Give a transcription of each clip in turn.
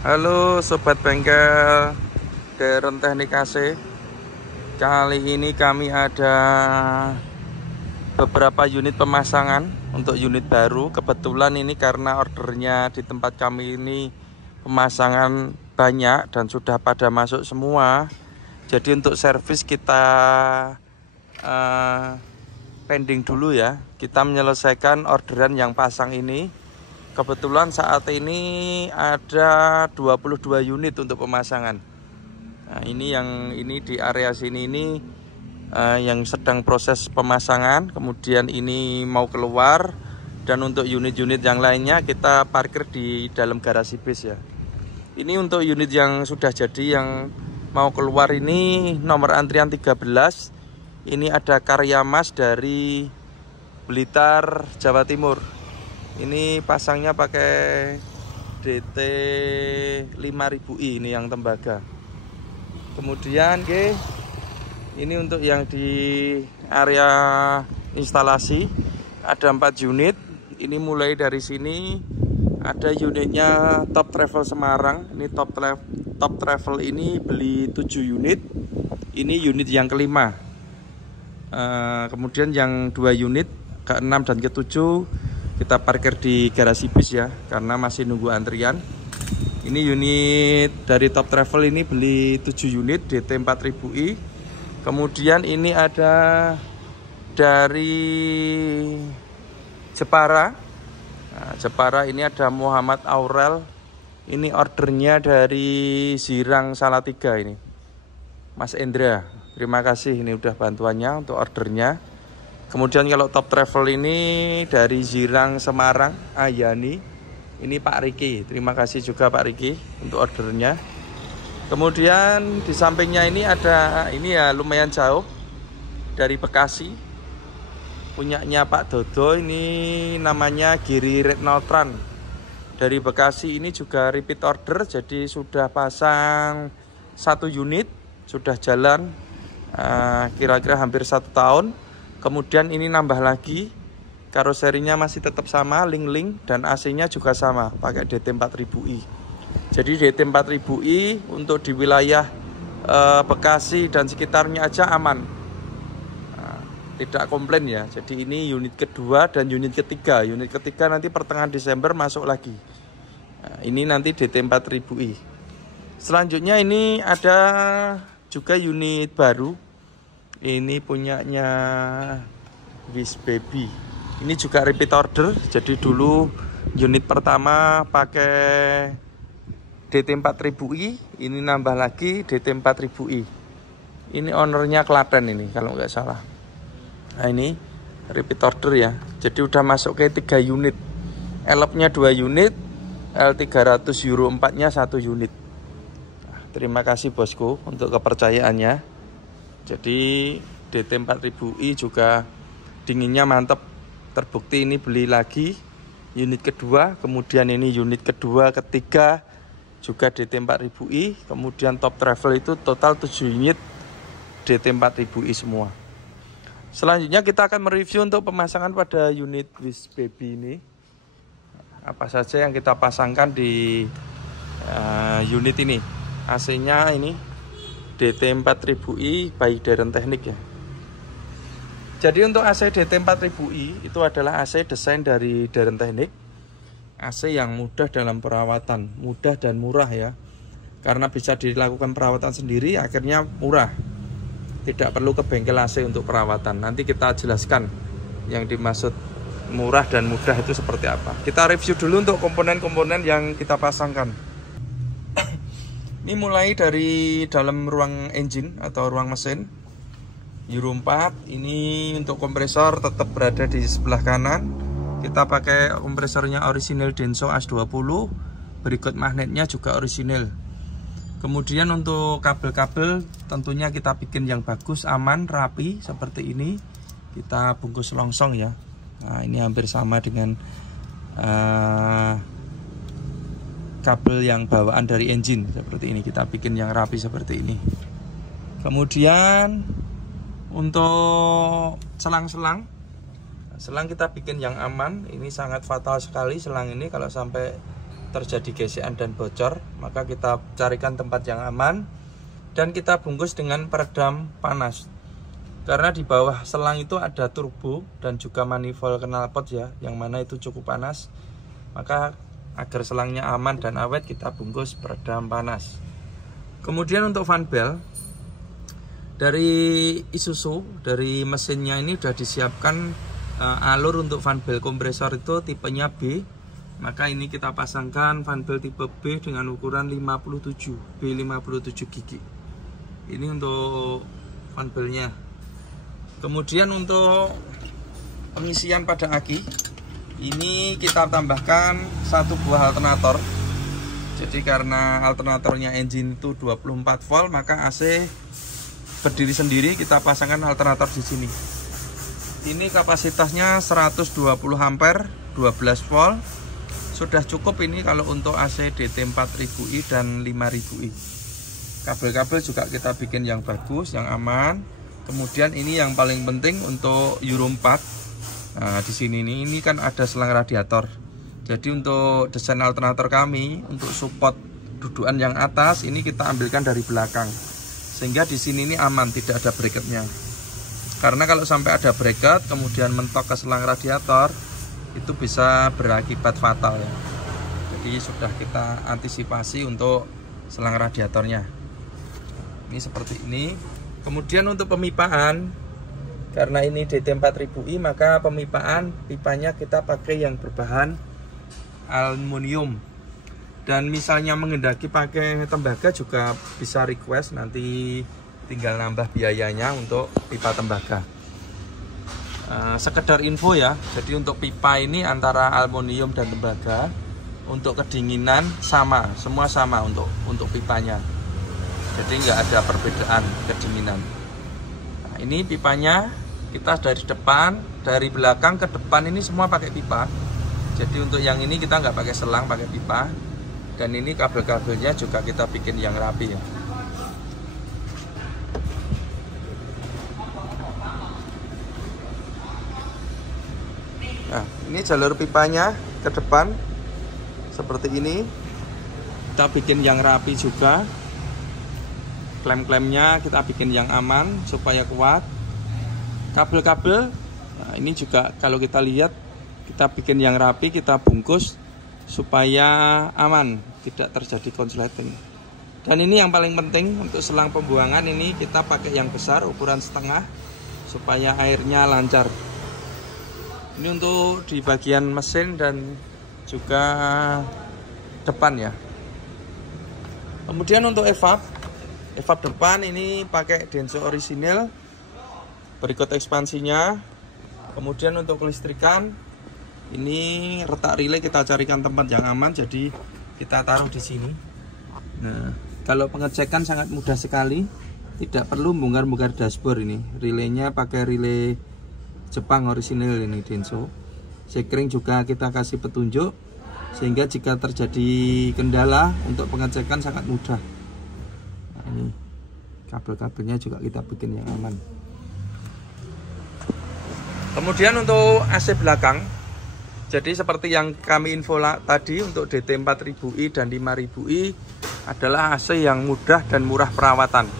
Halo Sobat Bengkel Deren Teknik AC. Kali ini kami ada beberapa unit pemasangan untuk unit baru. Kebetulan ini karena ordernya di tempat kami ini pemasangan banyak dan sudah pada masuk semua. Jadi untuk servis kita pending dulu ya. Kita menyelesaikan orderan yang pasang ini. Kebetulan saat ini ada 22 unit untuk pemasangan. Nah, ini di area sini ini yang sedang proses pemasangan. Kemudian ini mau keluar, dan untuk unit-unit yang lainnya kita parkir di dalam garasi bis ya. Ini untuk unit yang sudah jadi yang mau keluar ini nomor antrian 13. Ini ada Karya Mas dari Blitar, Jawa Timur. Ini pasangnya pakai DT 5000i ini yang tembaga. Kemudian ini untuk yang di area instalasi ada 4 unit. Ini mulai dari sini ada unitnya Top Travel Semarang. Ini Top Travel ini beli 7 unit. Ini unit yang kelima. Kemudian yang 2 unit ke-6 dan ke-7 kita parkir di garasi bis ya, karena masih nunggu antrian. Ini unit dari Top Travel ini beli 7 unit DT 4000i. Kemudian ini ada dari Jepara. Nah, Jepara ini ada Muhammad Aurel. Ini ordernya dari Zirang Salatiga ini. Mas Endra, terima kasih ini udah bantuannya untuk ordernya. Kemudian kalau Top Travel ini dari Zirang Semarang, Ayani. Ini Pak Riki, terima kasih juga Pak Riki untuk ordernya. Kemudian di sampingnya ini ada, ini ya lumayan jauh, dari Bekasi. Punyanya Pak Dodo, ini namanya Giri Retnotran. Dari Bekasi ini juga repeat order, jadi sudah pasang 1 unit, sudah jalan kira-kira hampir 1 tahun. Kemudian ini nambah lagi, karoserinya masih tetap sama, link-link, dan AC-nya juga sama, pakai DT 4000i. Jadi DT 4000i untuk di wilayah Bekasi dan sekitarnya aja aman, tidak komplain ya. Jadi ini unit kedua dan unit ketiga. Unit ketiga nanti pertengahan Desember masuk lagi. Ini nanti DT 4000i. Selanjutnya ini ada juga unit baru. Ini punyanya Wish Baby. Ini juga repeat order. Jadi dulu unit pertama pakai DT 4000i, ini nambah lagi DT 4000i. Ini ownernya Klaten ini kalau nggak salah. Nah ini repeat order ya. Jadi udah masuk ke 3 unit. Elopnya 2 unit, L300 Euro 4-nya 1 unit. Terima kasih bosku untuk kepercayaannya. Jadi DT 4000i juga dinginnya mantap. Terbukti ini beli lagi unit kedua. Kemudian ini unit kedua, ketiga juga DT 4000i. Kemudian Top Travel itu total 7 unit DT 4000i semua. Selanjutnya kita akan mereview untuk pemasangan pada unit Wish Baby ini. Apa saja yang kita pasangkan di unit ini. AC-nya ini DT 4000i by Deren Teknik ya. Jadi untuk AC DT 4000i itu adalah AC desain dari Deren Teknik. AC yang mudah dalam perawatan, mudah dan murah ya. Karena bisa dilakukan perawatan sendiri, akhirnya murah. Tidak perlu ke bengkel AC untuk perawatan. Nanti kita jelaskan yang dimaksud murah dan mudah itu seperti apa. Kita review dulu untuk komponen-komponen yang kita pasangkan. Ini mulai dari dalam ruang engine atau ruang mesin Euro 4. Ini untuk kompresor tetap berada di sebelah kanan. Kita pakai kompresornya orisinil Denso AS20. Berikut magnetnya juga orisinil. Kemudian untuk kabel-kabel tentunya kita bikin yang bagus, aman, rapi seperti ini. Kita bungkus longsong ya. Nah ini hampir sama dengan kabel yang bawaan dari engine seperti ini. Kita bikin yang rapi seperti ini. Kemudian untuk selang-selang kita bikin yang aman. Ini sangat fatal sekali selang ini kalau sampai terjadi gesekan dan bocor, maka kita carikan tempat yang aman dan kita bungkus dengan peredam panas. Karena di bawah selang itu ada turbo dan juga manifold knalpot ya, yang mana itu cukup panas. Maka agar selangnya aman dan awet, kita bungkus peredam panas. Kemudian untuk fan belt dari Isuzu, dari mesinnya ini sudah disiapkan alur untuk fan belt kompresor itu tipenya B. Maka ini kita pasangkan fan belt tipe B dengan ukuran 57 gigi. Ini untuk fan beltnya. Kemudian untuk pengisian pada aki, ini kita tambahkan satu buah alternator. Jadi karena alternatornya engine itu 24 volt, maka AC berdiri sendiri, kita pasangkan alternator di sini. Ini kapasitasnya 120 ampere, 12 volt. Sudah cukup ini kalau untuk AC DT 4000i dan 5000i. Kabel-kabel juga kita bikin yang bagus, yang aman. Kemudian ini yang paling penting untuk Euro 4. Nah, di sini ini kan ada selang radiator. Jadi untuk desain alternator kami untuk support dudukan yang atas ini kita ambilkan dari belakang. Sehingga di sini ini aman, tidak ada bracketnya. Karena kalau sampai ada bracket kemudian mentok ke selang radiator, itu bisa berakibat fatal ya. Jadi sudah kita antisipasi untuk selang radiatornya. Ini seperti ini. Kemudian untuk pemipaan, karena ini DT 4000i, maka pemipaan pipanya kita pakai yang berbahan aluminium. Dan misalnya mengendaki pakai tembaga juga bisa request, nanti tinggal nambah biayanya untuk pipa tembaga. Sekedar info ya, jadi untuk pipa ini antara aluminium dan tembaga, untuk kedinginan sama, semua sama untuk pipanya. Jadi nggak ada perbedaan kedinginan. Nah, ini pipanya kita dari depan, dari belakang ke depan ini semua pakai pipa. Jadi untuk yang ini kita nggak pakai selang, pakai pipa. Dan ini kabel-kabelnya juga kita bikin yang rapi ya. Nah, ini jalur pipanya ke depan seperti ini. Kita bikin yang rapi juga. Klem-klemnya kita bikin yang aman supaya kuat. Kabel-kabel, nah ini juga kalau kita lihat kita bikin yang rapi, kita bungkus supaya aman, tidak terjadi konsleting. Dan ini yang paling penting untuk selang pembuangan, ini kita pakai yang besar ukuran setengah supaya airnya lancar. Ini untuk di bagian mesin dan juga depan ya. Kemudian untuk evap depan ini pakai Denso orisinil. Berikut ekspansinya. Kemudian untuk kelistrikan, ini retak relay kita carikan tempat yang aman, jadi kita taruh di sini. Nah, kalau pengecekan sangat mudah sekali, tidak perlu bongkar-bongkar dashboard ini. Relaynya pakai relay Jepang orisinil ini Denso. Sekring juga kita kasih petunjuk sehingga jika terjadi kendala untuk pengecekan sangat mudah. Nah, ini kabel-kabelnya juga kita bikin yang aman. Kemudian untuk AC belakang, jadi seperti yang kami info tadi, untuk DT 4000i dan 5000i adalah AC yang mudah dan murah perawatan.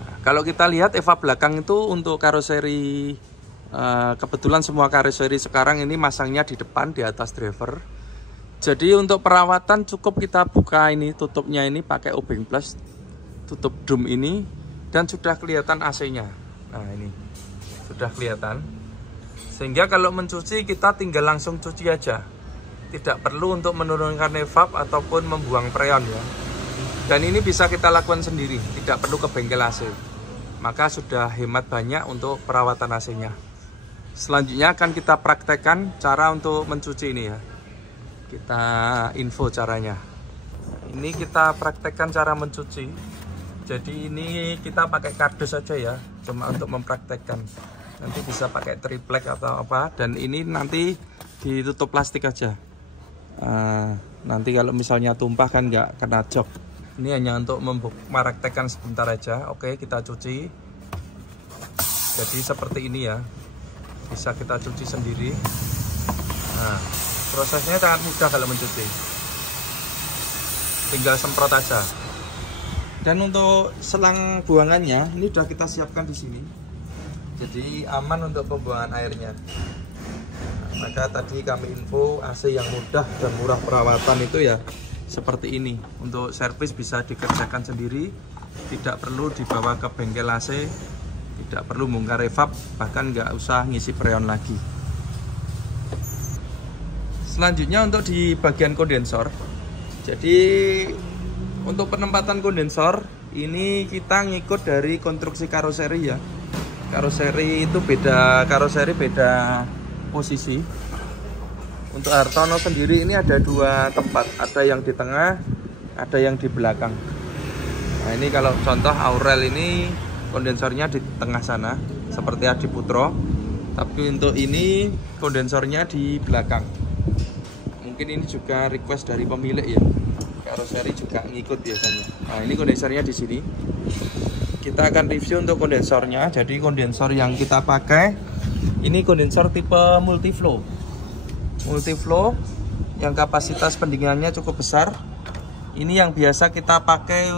Nah, kalau kita lihat evap belakang itu untuk karoseri, kebetulan semua karoseri sekarang ini masangnya di depan, di atas driver. Jadi untuk perawatan cukup kita buka ini tutupnya ini pakai obeng plus, tutup dum ini, dan sudah kelihatan AC-nya. Nah ini sudah kelihatan. Sehingga kalau mencuci kita tinggal langsung cuci aja, tidak perlu untuk menurunkan evap ataupun membuang freon ya. Dan ini bisa kita lakukan sendiri, tidak perlu ke bengkel AC. Maka sudah hemat banyak untuk perawatan AC-nya. Selanjutnya akan kita praktekkan cara untuk mencuci ini ya. Kita info caranya. Ini kita praktekkan cara mencuci. Jadi ini kita pakai kardus saja ya, cuma untuk mempraktekkan. Nanti bisa pakai triplek atau apa. Dan ini nanti ditutup plastik aja. Nanti kalau misalnya tumpah kan nggak kena jok. Ini hanya untuk mempraktekkan sebentar aja. Oke, kita cuci. Jadi seperti ini ya. Bisa kita cuci sendiri. Nah, prosesnya sangat mudah kalau mencuci. tinggal semprot aja. Dan untuk selang buangannya ini sudah kita siapkan di sini, jadi aman untuk pembuangan airnya. Nah, maka tadi kami info AC yang mudah dan murah perawatan itu ya seperti ini. Untuk servis bisa dikerjakan sendiri, tidak perlu dibawa ke bengkel AC, tidak perlu bongkar revap, bahkan nggak usah ngisi freon lagi. Selanjutnya untuk di bagian kondensor. Jadi untuk penempatan kondensor ini kita ngikut dari konstruksi karoseri ya. Karoseri itu beda, beda posisi. Untuk Hartono sendiri ini ada dua tempat, ada yang di tengah, ada yang di belakang. Nah ini kalau contoh Aurel ini kondensornya di tengah sana seperti Adi Putro, tapi untuk ini kondensornya di belakang. Mungkin ini juga request dari pemilik ya. Karoseri juga ngikut biasanya. Nah ini kondensornya di sini. Kita akan review untuk kondensornya. Jadi kondensor yang kita pakai ini kondensor tipe multiflow. Multiflow yang kapasitas pendinginannya cukup besar. Ini yang biasa kita pakai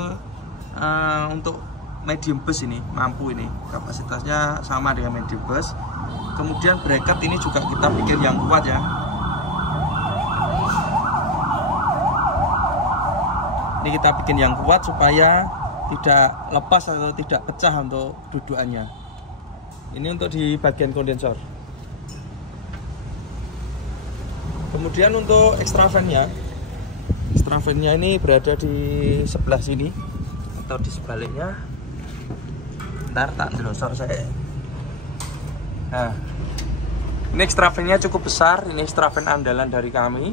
untuk medium bus ini, mampu ini. Kapasitasnya sama dengan medium bus. Kemudian bracket ini juga kita bikin yang kuat ya. Ini kita bikin yang kuat supaya tidak lepas atau tidak pecah untuk dudukannya. Ini untuk di bagian kondensor. Kemudian untuk extra fan-nya. Extra fan-nya ini berada di sebelah sini atau di sebaliknya. Ntar tak jelosor saya. Nah, ini extra fan-nya cukup besar. Ini extra fan andalan dari kami.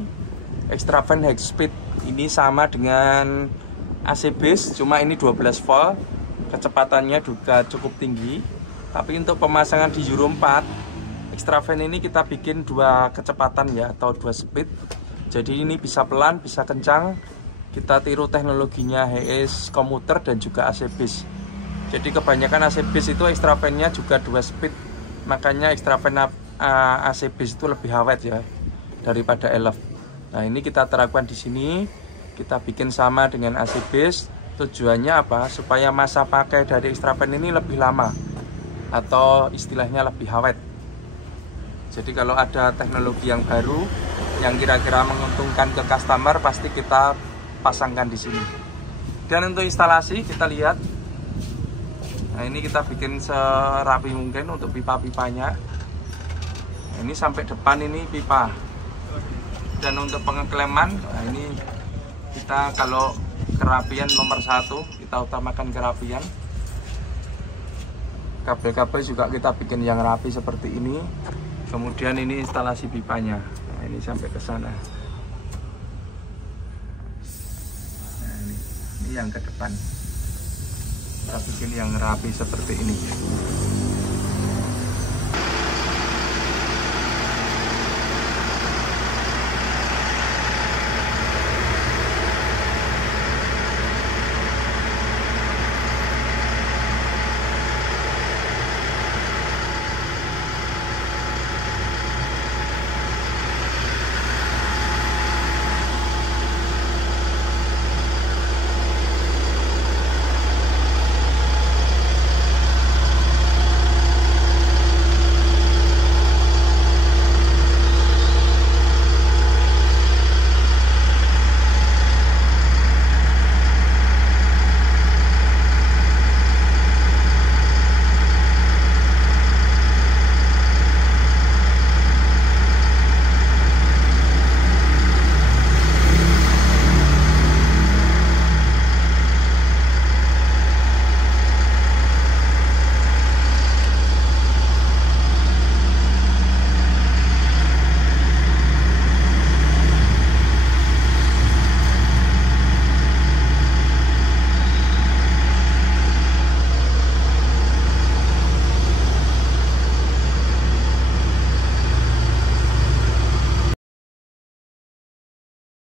Extra fan high speed. Ini sama dengan AC base, cuma ini 12 volt, kecepatannya juga cukup tinggi. Tapi untuk pemasangan di Euro 4 extra fan ini kita bikin dua kecepatan ya, atau dua speed. Jadi ini bisa pelan, bisa kencang. Kita tiru teknologinya HS komuter dan juga AC base. Jadi kebanyakan AC base itu extra fan-nya juga dua speed, makanya extra fan AC base itu lebih awet ya daripada elf. Nah ini kita terapkan di sini, kita bikin sama dengan AC base. Tujuannya apa? Supaya masa pakai dari extra fan ini lebih lama, atau istilahnya lebih awet. Jadi kalau ada teknologi yang baru yang kira-kira menguntungkan ke customer, pasti kita pasangkan di sini. Dan untuk instalasi kita lihat. Nah ini kita bikin serapi mungkin untuk pipa-pipanya. Ini sampai depan ini pipa. Dan untuk pengekleman, nah ini kita kalau kerapian nomor 1, kita utamakan kerapian. Kabel-kabel juga kita bikin yang rapi seperti ini. Kemudian ini instalasi pipanya. Nah, ini sampai ke sana. Nah, ini yang ke depan. Kita bikin yang rapi seperti ini.